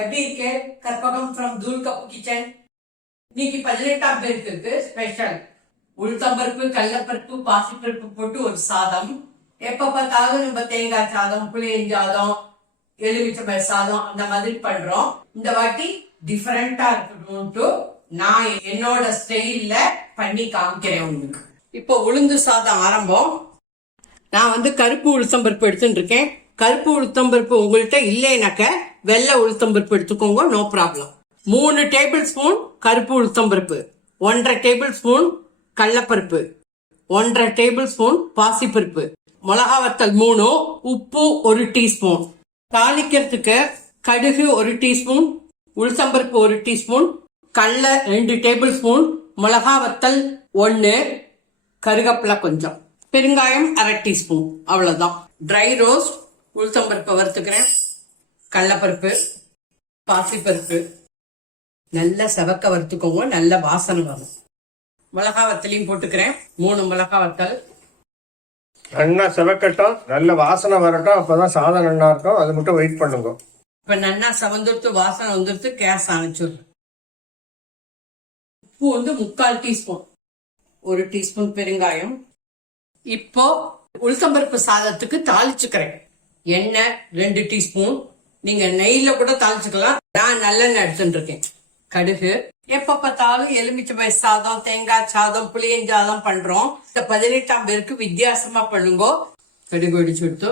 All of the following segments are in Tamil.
எப்படி இருக்கு? கற்பகம் ஃப்ரம் தூள் கப்பு கிச்சன். இன்னைக்கு 18ஆம் பேருக்கு ஸ்பெஷல் உளுத்தம்பருப்பு, கடலப்பருப்பு, பாசிப்பருப்பு போட்டு ஒரு சாதம். எப்ப பார்த்தாலும் நம்ம தேங்காய் சாதம், புளியஞ்சாதம், எலுமிச்சை சாதம் அந்த மாதிரி பண்றோம். இந்த வாட்டி டிஃபரெண்டா இருக்கணும்ட்டு நான் என்னோட ஸ்டைல்ல பண்ணி காமிக்கிறேன் உங்களுக்கு. இப்போ உளுந்து சாதம் ஆரம்பம். நான் கருப்பு உளுத்தம்பருப்பு எடுத்துட்டு இருக்கேன். கருப்பு உளுத்தம்பருப்பு உங்கள்கிட்ட இல்லைனாக்க வெள்ளை உளுத்தம்பருப்பு எடுத்துக்கோங்க, நோ ப்ராப்ளம். 3 டேபிள் ஸ்பூன் கருப்பு உளுத்தம்பருப்பு, 1.5 டேபிள் ஸ்பூன் கடலப்பருப்பு, 1.5 டேபிள் ஸ்பூன் பாசிப்பருப்பு, மிளகா வத்தல் 3, உப்பு 1 டீஸ்பூன். தாளிக்கிறதுக்கு கடுகு 1 டீஸ்பூன், உளுத்தம்பருப்பு 1 டீஸ்பூன், கடலை 2 டேபிள் ஸ்பூன், மிளகா வத்தல் 1, கருகப்பிலை கொஞ்சம், பெருங்காயம் 1/2 டீஸ்பூன். அவ்வளவுதான். ட்ரை ரோஸ்ட் உளுத்தம்பருப்பு வறுத்துக்கிறேன், கடலப்பருப்பு, பாசிப்பருப்பு நல்லா செவக்க வறுத்துக்கோங்க, நல்ல வாசனை வரும். மிளகா வத்தலையும் போட்டுக்கிறேன், 3 மிளகா வத்தல். நல்லா செவக்கட்டும், நல்ல வாசனை வரட்டும், அப்பதான் சாதம் நல்லா இருக்கும். அது மட்டும் வெயிட் பண்ணுங்க. இப்ப நல்லா செவந்துடுத்து, வாசனை வந்துடுத்து, கேஸ் அணைச்சிடு. உப்பு 3/4 டீஸ்பூன், 1 டீஸ்பூன் பெருங்காயம். இப்போ உளுத்தம்பருப்பு சாதத்துக்கு தாளிச்சுக்கிறேன். எண்ணெய் 2 டீஸ்பூன். நீங்க நெய்ல கூட தாளிச்சுக்கலாம், நான் நல்லெண்ணெய் எடுத்துட்டு இருக்கேன். கடுகு. எப்ப பார்த்தாலும் எலுமிச்சை சாதம், தேங்காய் சாதம், புளியஞ்சாதம் பண்றோம். இந்த 18ஆம் பேருக்கு வித்தியாசமா பண்ணுங்க. கடுகு வெடிச்சு விட்டு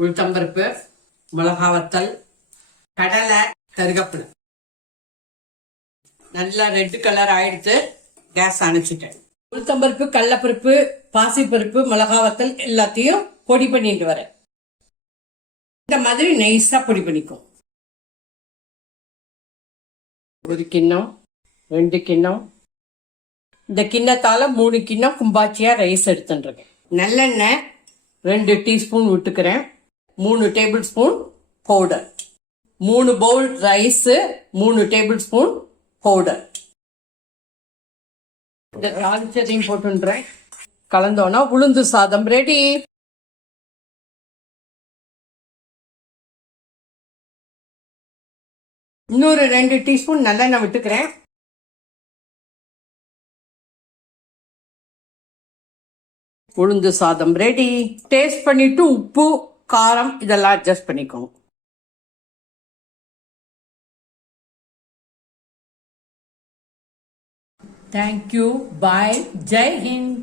உளுத்தம்பருப்பு, மிளகா வத்தல், கடலை, கருகப்பிலை நல்லா ரெட் கலர் ஆயிடுத்து. கேஸ் அணைச்சிட்டேன். உளுத்தம்பருப்பு, கடலப்பருப்பு, பாசிப்பருப்பு, மிளகா வத்தல் எல்லாத்தையும் பொடி பண்ணிட்டு வரேன். இந்த மாதிரி நைஸா பொடி பண்ணிக்கும். 1 கிண்ணம், 2 கிண்ணம், இந்த கிண்ணத்தால 3 கிண்ணம் கும்பாச்சியா ரைஸ் எடுத்துருக்கேன். நல்லெண்ணெய் 2 டீஸ்பூன் விட்டுக்கிறேன், 3 tablespoon powder, 3 bowl rice, 3 tablespoon powder. இந்த தாளிச்சதையும் போட்டுன்றேன். கலந்தோன்னா உளுந்து சாதம் ரெடி. இன்னொரு 2 டீஸ்பூன் நல்லெண்ணெய் விட்டுக்கிறேன். உளுந்து சாதம் ரெடி. டேஸ்ட் பண்ணிட்டு உப்பு, காரம் இதெல்லாம் அட்ஜஸ்ட் பண்ணிக்கோங்க. Thank you. Bye. Jai Hind.